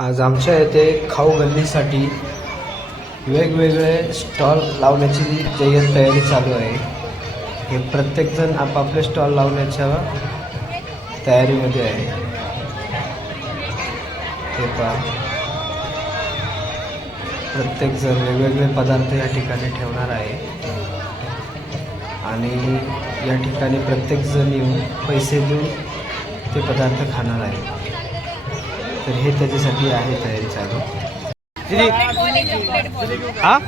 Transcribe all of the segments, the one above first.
आज आमच्या येथे खाऊ गल्लीसाठी वेगवेगळे स्टॉल लावण्याची जय्यत तयारी चालू आहे। हे प्रत्येकजण आपापले स्टॉल लावण्याच्या तयारीमध्ये आहे। हे पहा, प्रत्येकजण वेगवेगळे पदार्थ या ठिकाणी ठेवणार आहे आणि या ठिकाणी प्रत्येकजण येऊन पैसे देऊन ते पदार्थ खाणार आहे। तर हे त्याच्यासाठी आहे तयारी चालू। हाँ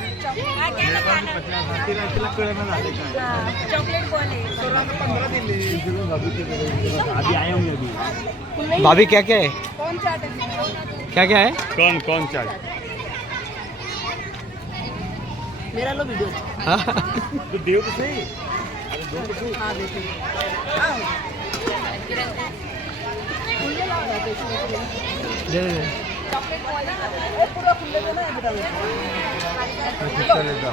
भाभी क्या क्या है, क्या क्या है, कौन कौन चाट मेरा लो वीडियो तो देव तो सही। हाँ देखो दे दे। पूरा खुले दे ना चलेगा।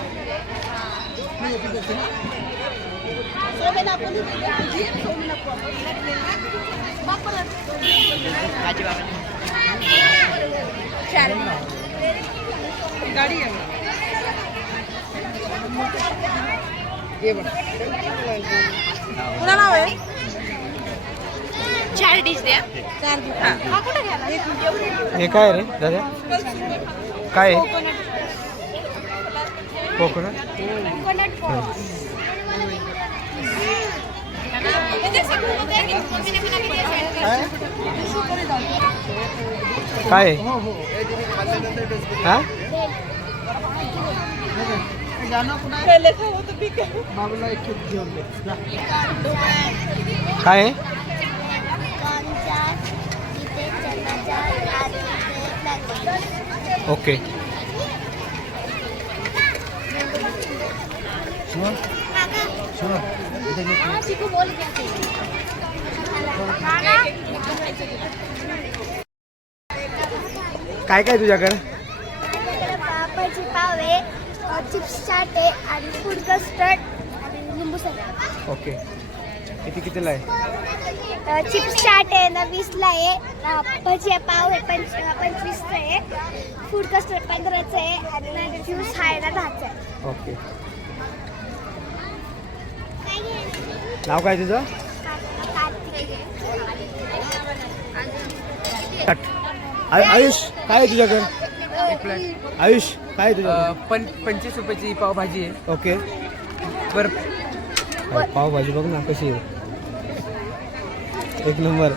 गाड़ी है ये बड़ा नाव आहे 4 डिश द्या। 4 दिवस हा कुठे गेला? हे काय रे दादा, काय कोकोनट? काय हाँ पहले था वो तो बिक गया बाबूला एक घेऊन दे काय ओके। काय काय तुझ्याकडे? पापडची पाव आहे, चिप्स चाट आहे आणि फूड कस्टर्ड आणि लिंबू सरबत। ओके, किती कितीला आहे? चिप्स चाट आहे ना 20ला आहे, भजी पाव आहे 25चं आहे, फूड कस्टर्ड 15चं आहे आणि ज्यूस आहे ना 10चं आहे। ओके, नाव काय तुझं? आयुष काय आहे तुझ्याकडे? आयुष काय आहे तुझ्याकडे? 25 रुपयाची पावभाजी आहे। ओके, बरं पावभाजी बघ ना कशी आहे, एक नंबर।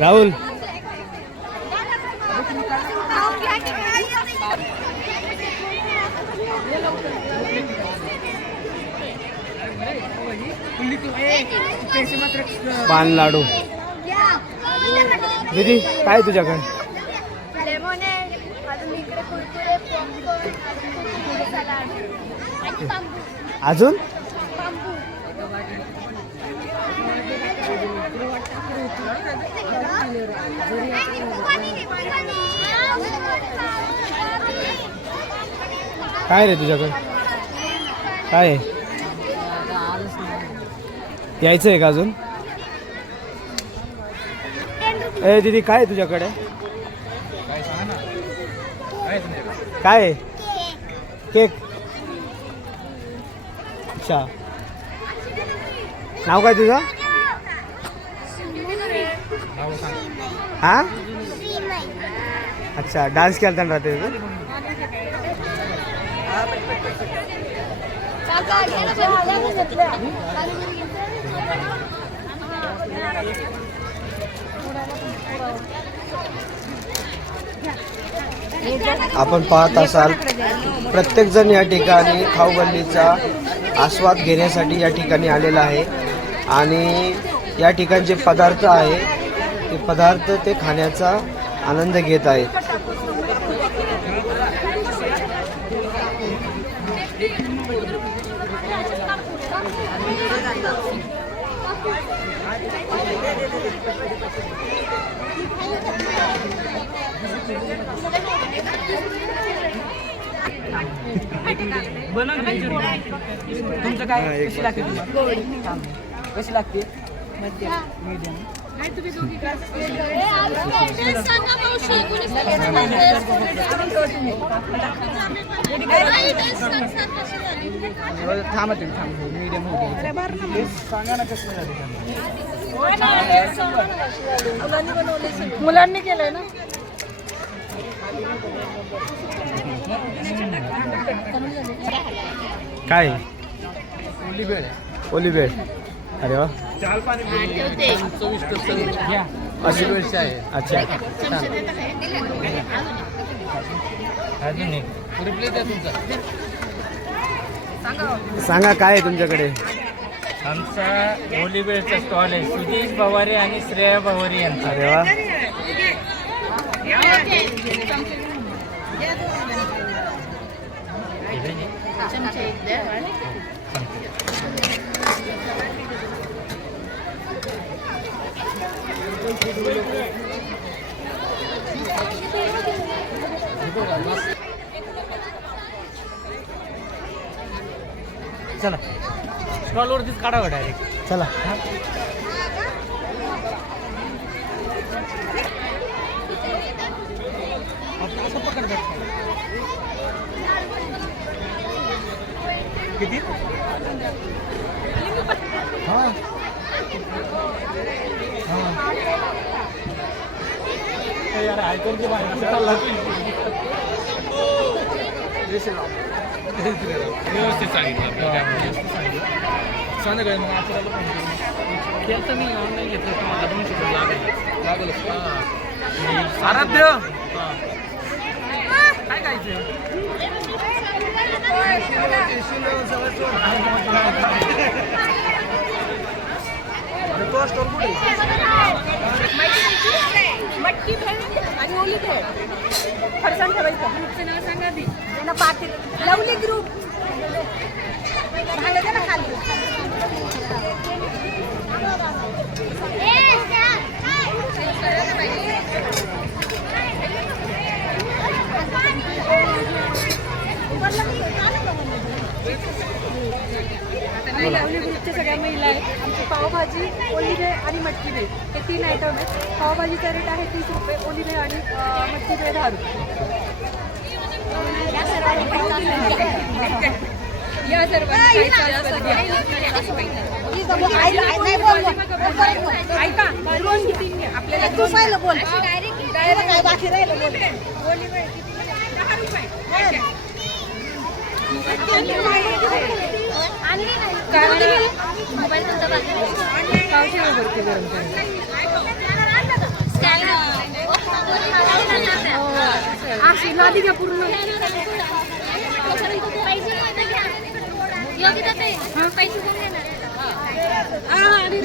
राहुल पान लाडू। दीदी काय आहे तुझ्याकडे? लेमन आहे, अजून इकडे कुरकुरे, पॉपकॉर्न, सलाड आणि बांबू। अजून काय रे तुझ्याकडे? काय आहे? यायचं आहे का अजून? ए दीदी काय आहे तुझ्याकडे? काय आहे? केक। अच्छा, नाव काय तुझं? हा अच्छा, डान्स केला राहते तुझं? आपण पाहत असाल प्रत्येक जण या ठिकाणी खाऊ गल्लीचा आस्वाद घेण्यासाठी या ठिकाणी आलेला आहे आणि या ठिकाणी जे पदार्थ आहे ते पदार्थ ते खाण्याचा आनंद घेत आहेत। तुमचं काय कशी लागते तुम्हाला कशी लागते मीडियम थांबा तुम्ही थांबा मीडियम होते सांगा ना कसं झालं मुलांनी केलंय ना. काय ओली वेळ ओली बेड अरे वा अशी वेळची आहे अच्छा अजून एक रिप्लेस द्या तुमचा सांगा काय आहे तुमच्याकडे. आमचा ओलिवेळचा स्टॉल आहे सुदेश पवारे आणि श्रेया पवारे यांचा. अरे वा चला स्टॉलवरतीच काढावं डायरेक्ट. चला कसं पकडतात किती हां यार आयकर के बारे व्यवस्थित सांगितलं संध्याकाळी मग आपल्याला फोन करून केलं मी ऑनलाईन घेतलं तुम्हाला 200 रुपये लागेल आराध्य काय खायचं मटकी भेळ आणि ओली भेळ. फरसाण ठेवायचं. ग्रुपचं नाव सांगा आधी. त्यांना पाटील लवली ग्रुप. भांडे द्या ना खाली. आम्ही लवली ग्रुपच्या सगळ्या महिला आहेत. आमची पावभाजी ओली भेळ आणि मटकी भेळ हे 3 आयटम आहेत. पावभाजीचा रेट आहे 30 रुपये, ओली भेळ आणि मटकी भेळ 10 रुपये. या सर्वांनी ऐका आपल्याला तू सांगितलं बोल काय बाकी राहिलं बोल. ओली भेळ किती? 10 रुपये. मोबाईल नादी घ्या पूर्ण.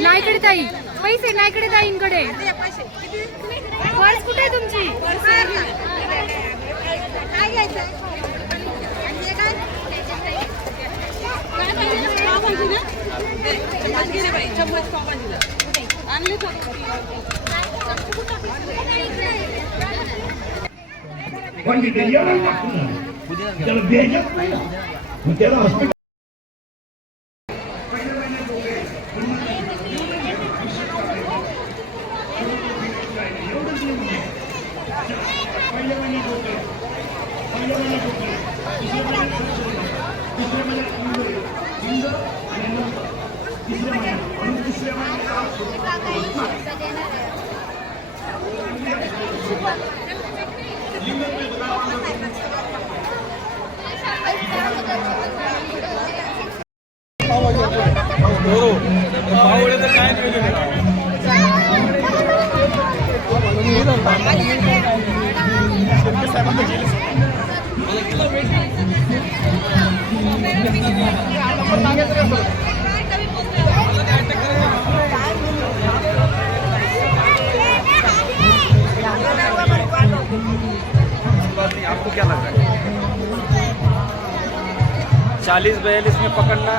नाहीकडे ताई पैसे नाहीकडे ताईंकडे. पर्स कुठे आहे तुमची? काय घ्यायचं? चम्मच पावभाजीला आणले आपको क्या लग रहा है? 40-42 में पकड़ना